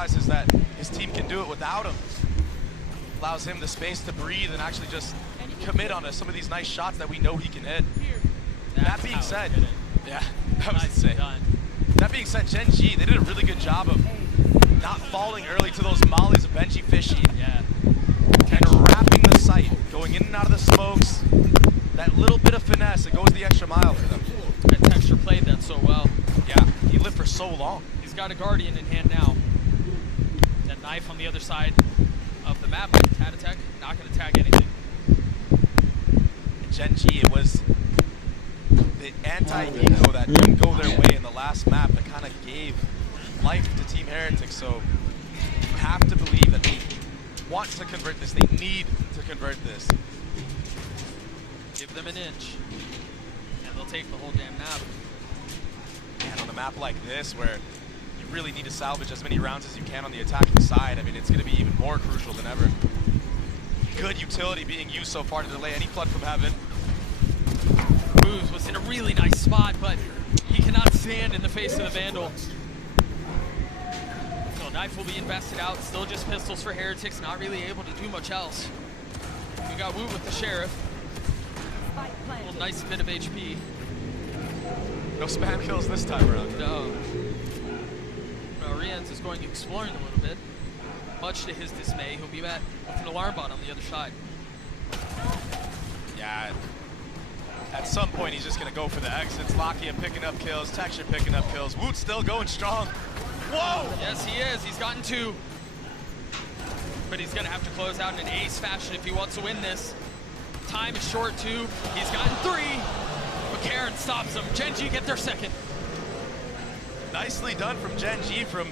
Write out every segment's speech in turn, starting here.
realizes that his team can do it without him. Allows him the space to breathe and actually just commit on some of these nice shots that we know he can hit. That being said, yeah, that was insane. That being said, GenG, they did a really good job of not falling early to those mollies of Benji Fishy. Yeah. And wrapping the site, going in and out of the smokes. That little bit of finesse, it goes the extra mile for them. And Texture played that so well. Yeah, he lived for so long. He's got a Guardian in hand now. That knife on the other side of the map. Tatatech, not going to tag anything. And GenG, it was the anti-eco that didn't go their way in the last map that kind of gave life to Team Heretic. So you have to believe that they want to convert this. They need to convert this. Give them an inch, and they'll take the whole damn map. And on a map like this, where you really need to salvage as many rounds as you can on the attacking side, I mean, it's going to be even more crucial than ever. Good utility being used so far to delay any flood from heaven. Booze was in a really nice spot, but he cannot stand in the face of the Vandal. So knife will be invested out, still just pistols for Heretics, not really able to do much else. We got Wu with the Sheriff. A little nice bit of HP. No spam kills this time around. No. Riens is going exploring a little bit. Much to his dismay, he'll be met with an alarm bot on the other side. Yeah. At some point, he's just going to go for the exits. Lakia picking up kills, Texture picking up kills. Woot still going strong. Whoa! Yes, he is. He's gotten 2. But he's going to have to close out in an ace fashion if he wants to win this. Time is short, too. He's gotten 3. But Karen stops him. GenG get their second. Nicely done from GenG from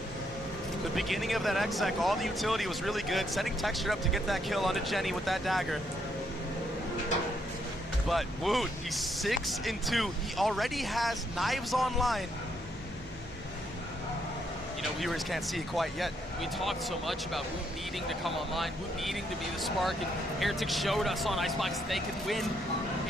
the beginning of that exec. All the utility was really good. Setting Texture up to get that kill onto Jenny with that dagger. But Woot, he's 6-2. He already has knives online. You know, viewers can't see it quite yet. We talked so much about Woot needing to come online, Woot needing to be the spark, and Heretics showed us on Icebox that they can win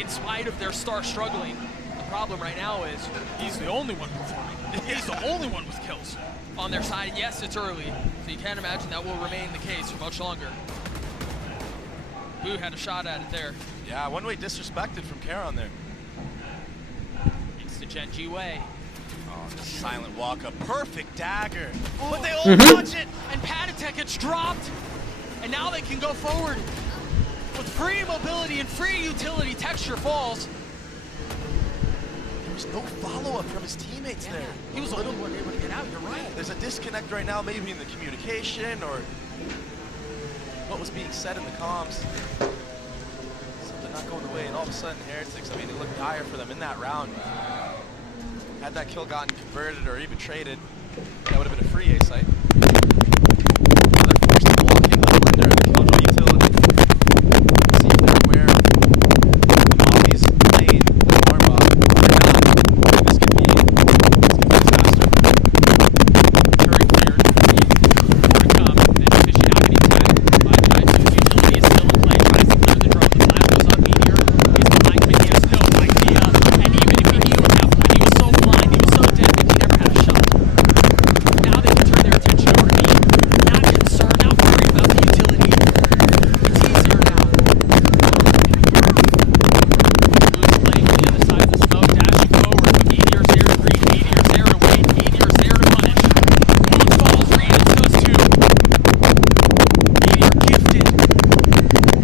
in spite of their star struggling. The problem right now is he's the only one performing. He's the only one with kills on their side. Yes, it's early, so you can't imagine that will remain the case for much longer. Woot had a shot at it there. Yeah, one-way disrespected from Karon there. It's the GenG way. Oh, the silent walk-up. Perfect dagger. Oh, but they all dodge it. And Patatek gets dropped. And now they can go forward with free mobility and free utility. Texture falls. There was no follow-up from his teammates there. He was the only one able to get out, you're right. There's a disconnect right now, maybe in the communication or what was being said in the comms. Something not going the way, and all of a sudden Heretics, I mean, it looked dire for them in that round. Had that kill gotten converted or even traded, that would have been a free A site. Now they're forced to walk in under the killjoy utility. See if they're aware of Molly's lane, the alarm bot. They're not. This could be a disaster. Very clear. More to come. And Fishy now getting tagged by Knife. His utility is still in play. Tries to clear the drone. The flash goes on Meteor. He's behind, but he has no idea. And even if he knew at that point, he was so blind, he was so dead that he never had a shot. Now they can turn their attention over to me. Not concerned, not worried about the utility. It's easier now. Blue's playing on the other side of the smoke, dashing forward. Meteor's there to greet, Meteor's there to wait, Meteor's there to punish. Moon falls, Riens goes 2. Meteor gifted.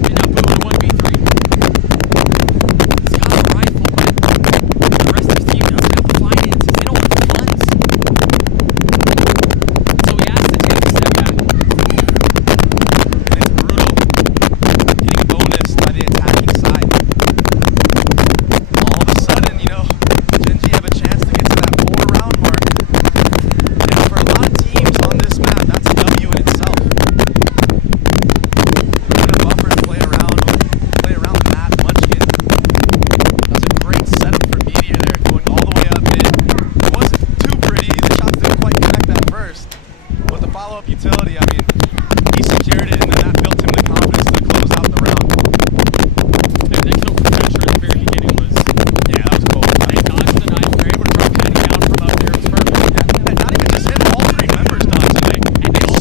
And now Blue in a 1v3. He's got a rifle, but the rest of his team doesn't have the finances. They don't have the funds. So he has to take a step back. And it's brutal. Getting a bonus by the attacking side. All of a sudden, you know, GenG have a chance to get to that 4-round mark. And for a lot of teams on this map, that's a W in itself. A bit of buffer to play around the map. Munchkin does a great setup for Meteor there, going all the way up mid. It wasn't too pretty. The shots didn't quite connect at first. But the follow-up utility, I mean, he secured it, and then that built him the confidence to close out the round. And that kill from Thatcher at the very beginning was, Yeah, that was cool. they dodged the knife, they're able to throw Patty down from up there. It was perfect. Yeah, and not even just him, all 3 members dodged it. And they all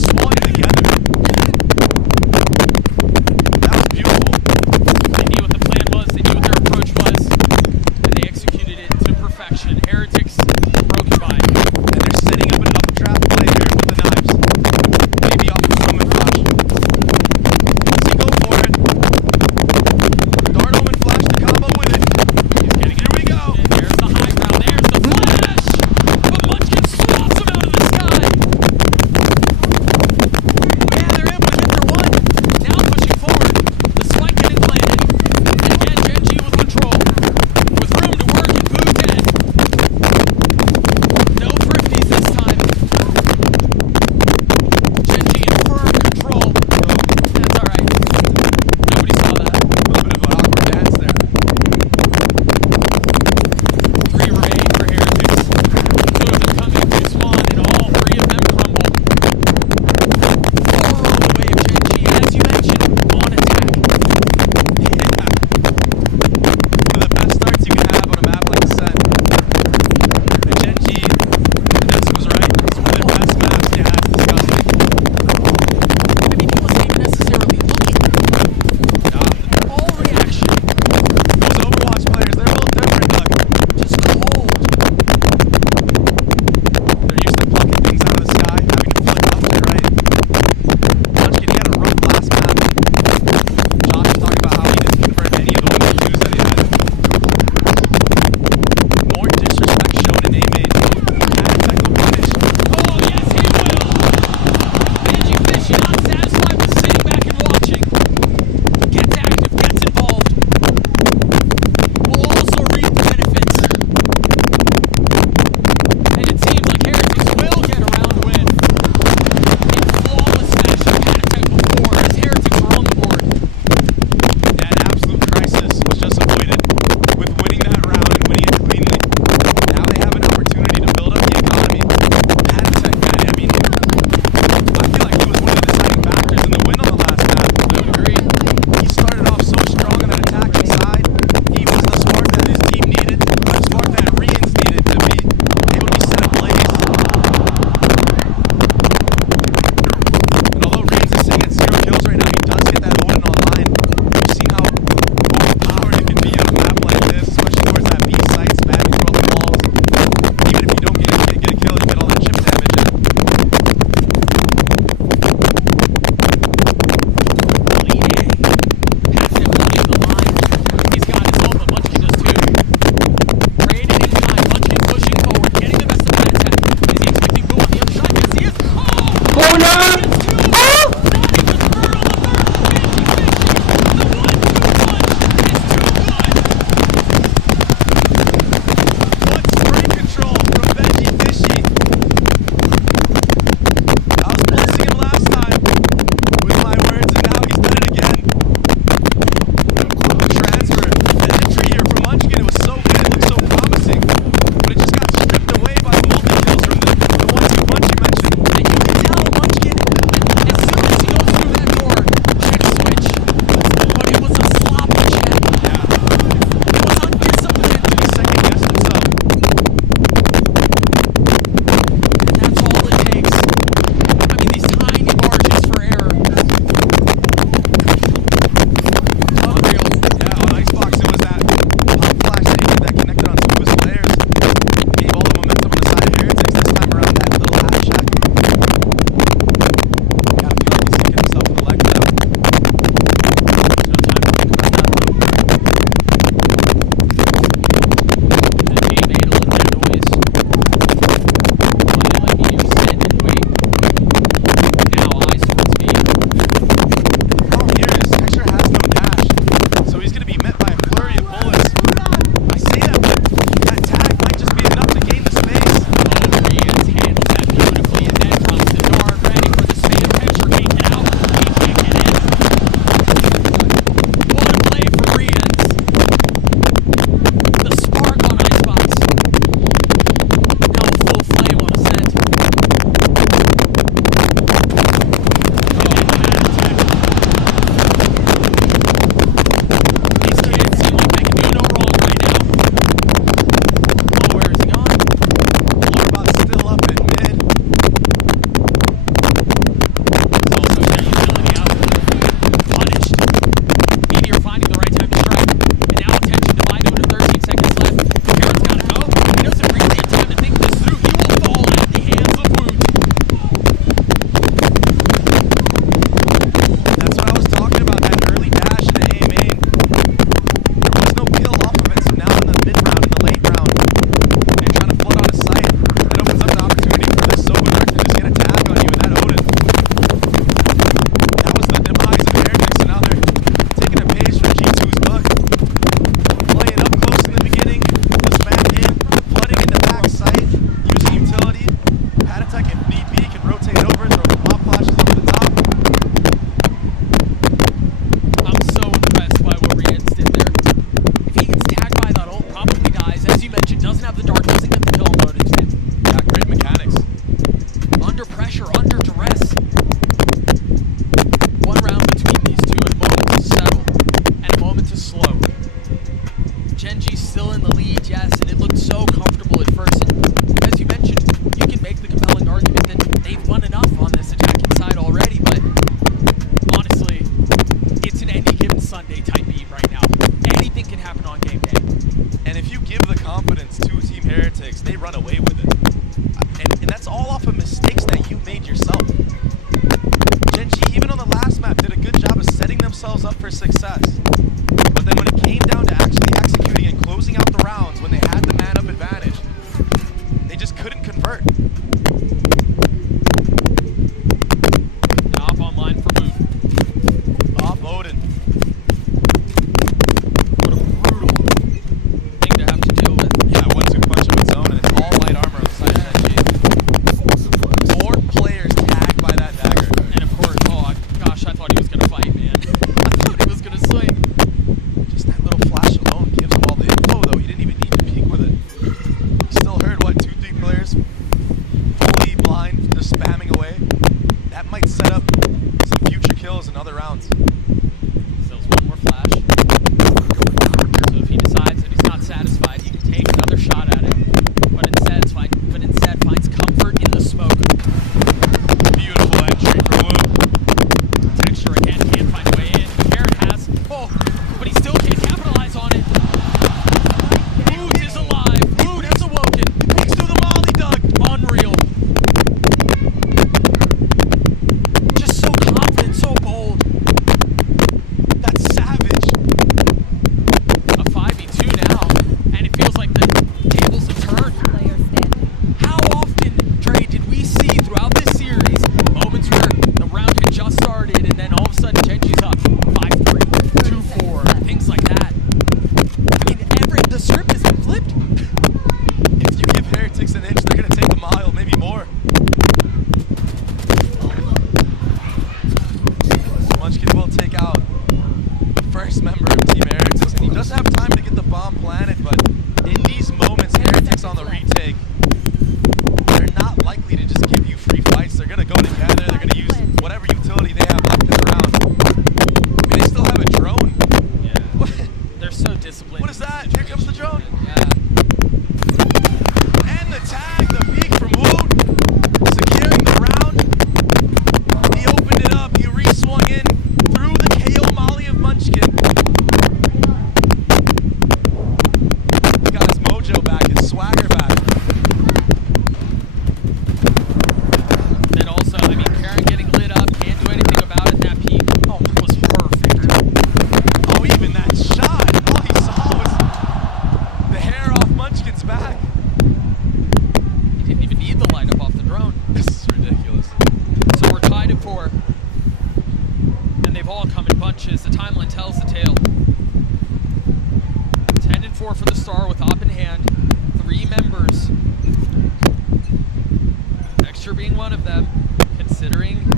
considering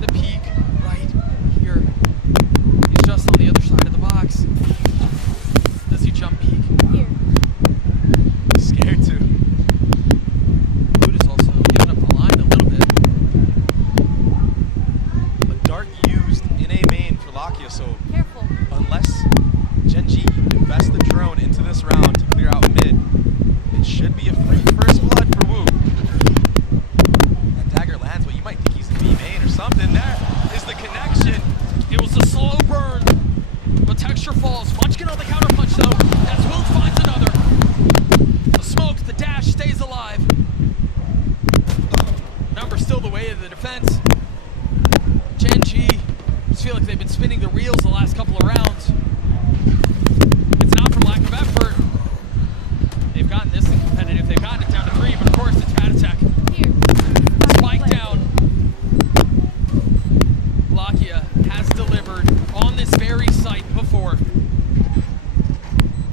the peak right here. He's just on the other side of the box. Does he jump peak? Here. He's scared to. Boot is also giving up the line a little bit. A dart used in a main for Lakia, so Careful. unless GenG invests the drone into this round to clear out mid, it should be a free first blood for Wu. That dagger lands, but you might think he's in B main or something. There is the connection. It was a slow burn, but texture falls. Munchkin on the counter punch though, as Wu finds another. The smoke, the dash stays alive. Number still the way of the defense. GenG, just feel like they've been spinning the reels the last couple of rounds. It's not from lack of effort. They've gotten this thing competitive. They've gotten it down to 3, but of course it's Bagsik. Here. Spike down. Lakia has delivered on this very site before.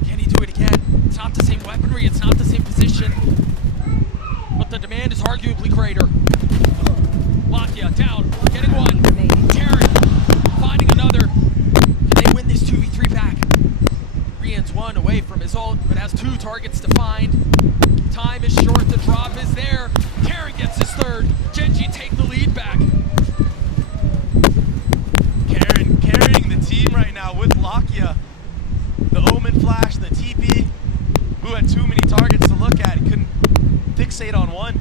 Can he do it again? It's not the same weaponry, it's not the same position, but the demand is arguably greater. Lakia down, getting one. Karen finding another. Can they win this 2v3 back? Rian's one away from his ult, but has 2 targets to find. Time is short, the drop is there. Karen gets his third. GenG take the lead back. Karen carrying the team right now with Lakia. The Omen flash, the TP. Who had too many targets to look at. He couldn't fixate on one.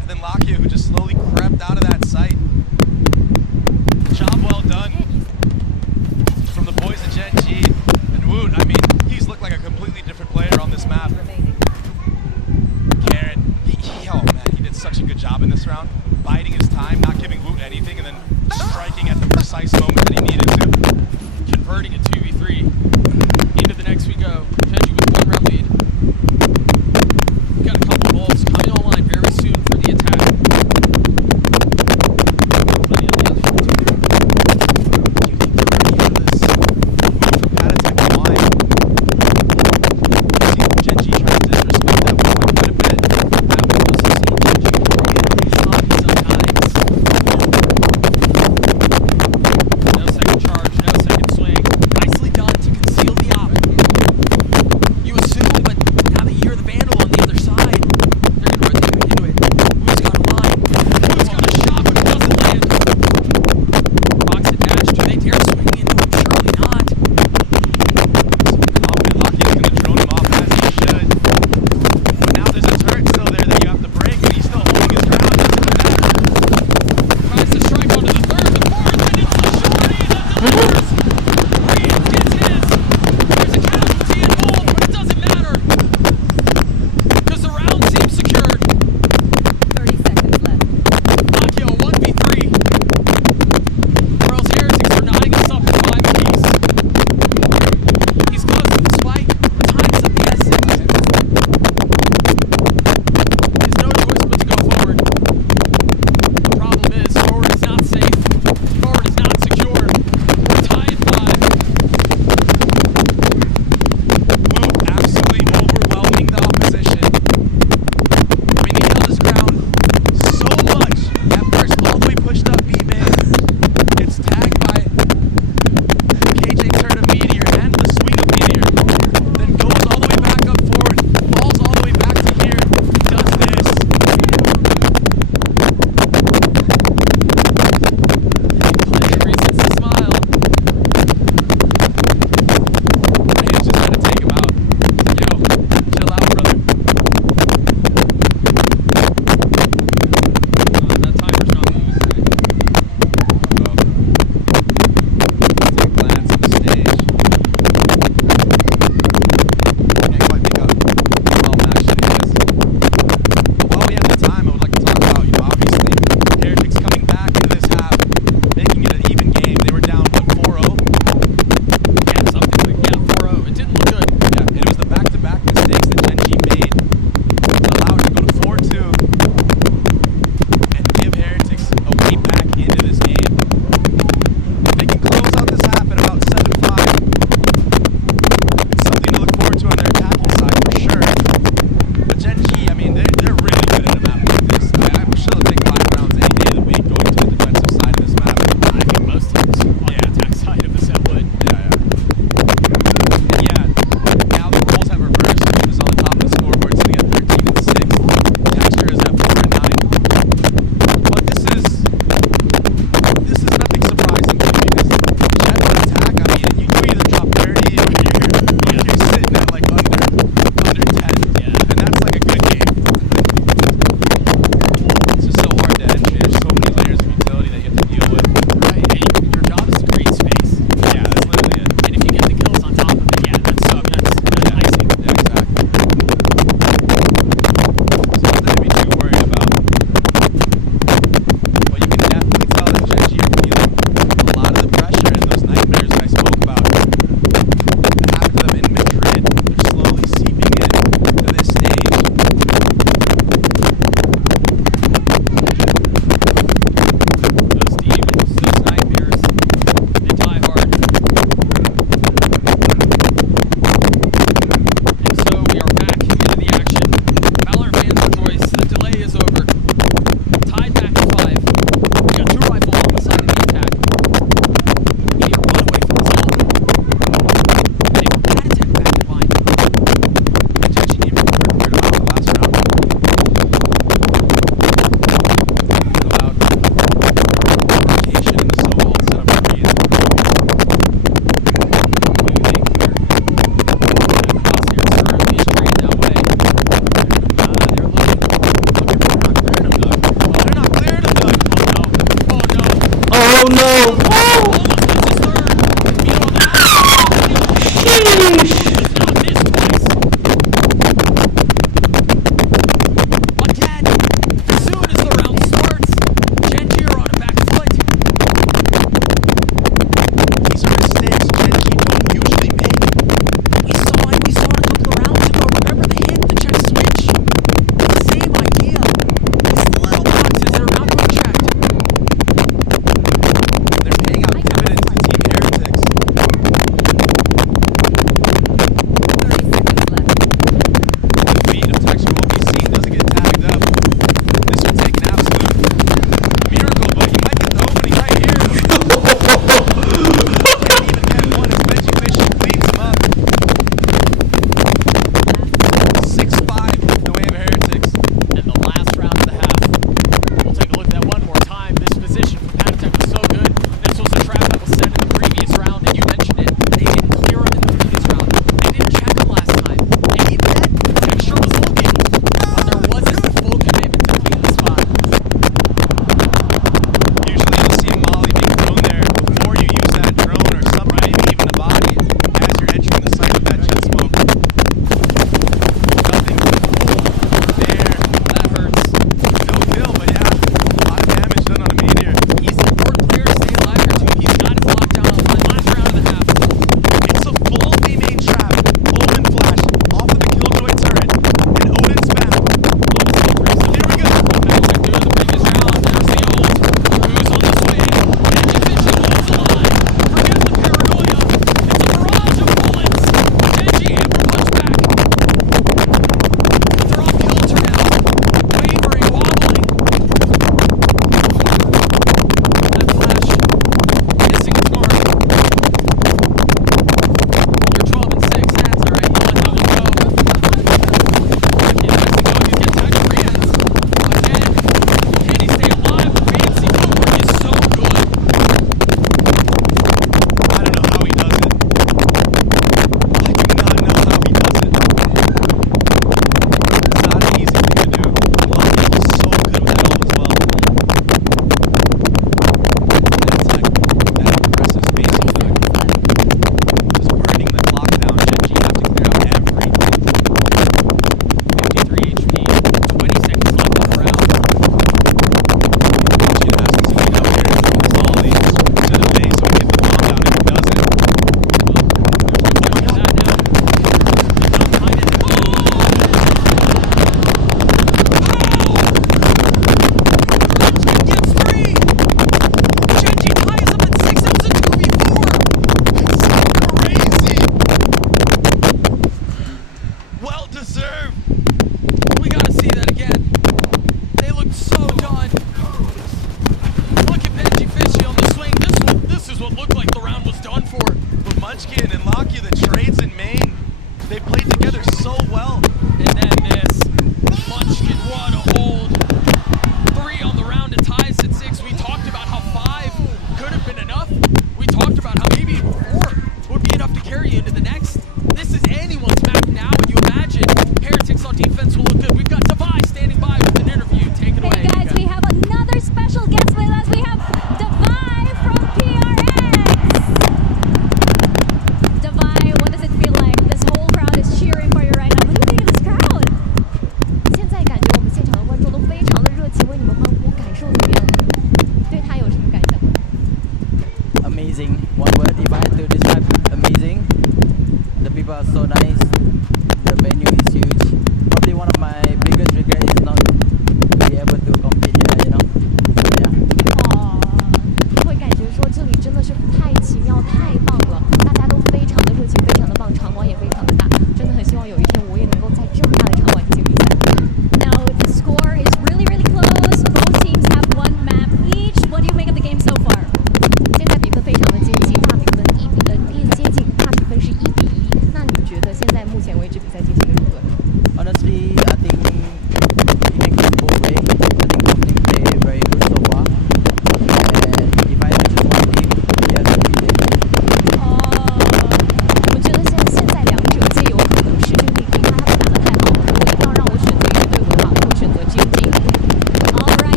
And then Lakia, who just slowly crept out of that site. Job well done from the boys at GenG. And Woot, I mean, he's looked like a completely different player on this map. Karen, oh man, he did such a good job in this round. Biding his time, not giving Woot anything, and then striking at the precise moment that he needed to. Converting a 2v3. Into the next we go. GenG with 1 round lead. We've got a couple balls coming online very soon for the attack. Plenty on the other side. Do you think they're ready for this move from Patatech online? See GenG trying to disrespect that one quite a bit. I would also see GenG really sloppy sometimes. No second charge, no second swing. Nicely done to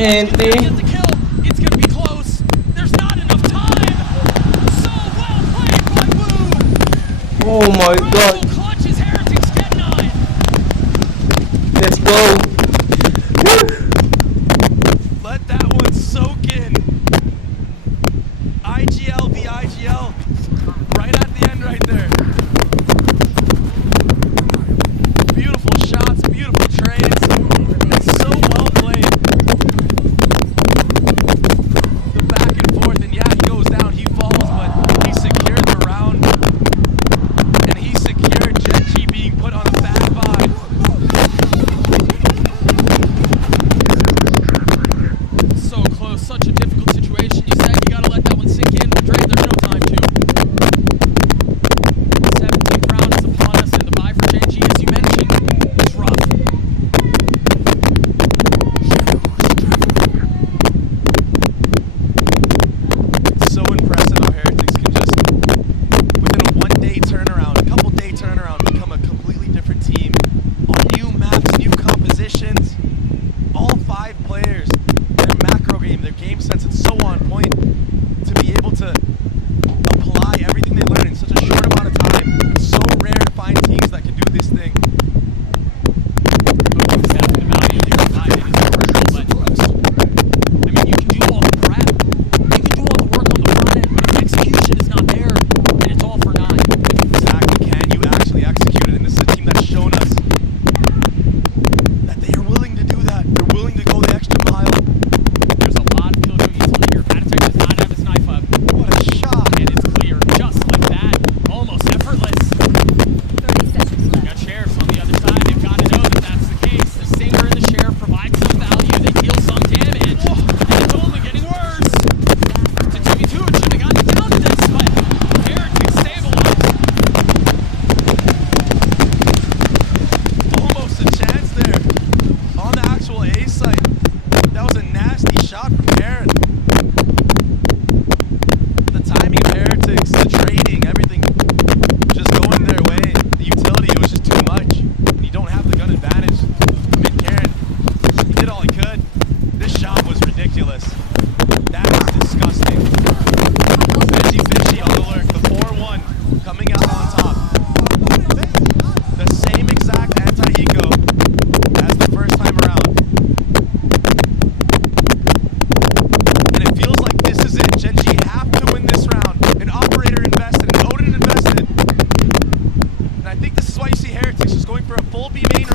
gente. Get the kill. It's gonna be close. There's not enough time. So well played by Woo. Oh my god. Rifle clutches Heretics Gen 9. Let's go. Let that one soak in. IGL v IGL. Right at the end right there. Beautiful shots, beautiful trades. It's so well played. The back and forth, and yeah, he goes down, he falls, but he secured the round. And he secured GenG being put on a back buy. So close, such a difficult situation. You said you gotta let that one sink in. Dre, there's no time to. 17th round is upon us, and the buy for GenG, as you mentioned, is rough. It's so impressive how Heretics can just, within a one-day turnaround, a couple-day turnaround, become a completely different team. On new maps, new compositions. All 5 players, their macro game, their game sense, it's so on point to be able to apply everything they learn in such a short amount of time. It's so rare to find teams that can do this thing. Coaching staff and the value you provide is critical, but I mean, you can do all the prep. You can do all the work on the front end, but if execution is not there, then it's all for naught. Exactly, can you actually execute it? And this is a team that's shown us that they are willing to do that. They're willing to go the extra mile. There's a lot of Killjoy utility here. Bagsik does not have his knife up, What a shot. and it's clear, just like that, almost effortless. 30 seconds Got left. sheriffs on the other side. They've got to know that that's the case. The stinger and the sheriff provide some value. They deal some damage, and it's only getting worse. To 2v2, it should have gotten down to this, but Heretics stabilized. Almost a chance there on the actual A site. That was a nasty shot from Aaron. The timing of Heretics, the trading, everything just going their way. The utility, it was just too much. And you don't have the gun advantage. I mean, Karen, he did all he could. This shot was ridiculous. That is disgusting. Fishy, fishy on the lurk. The 4-1 coming out on top. The same exact anti-eco as the first time around. And it feels like this is it. GenG have to win this round. An operator invested, an Odin invested. And I think this is why you see Heretics just going for a full B main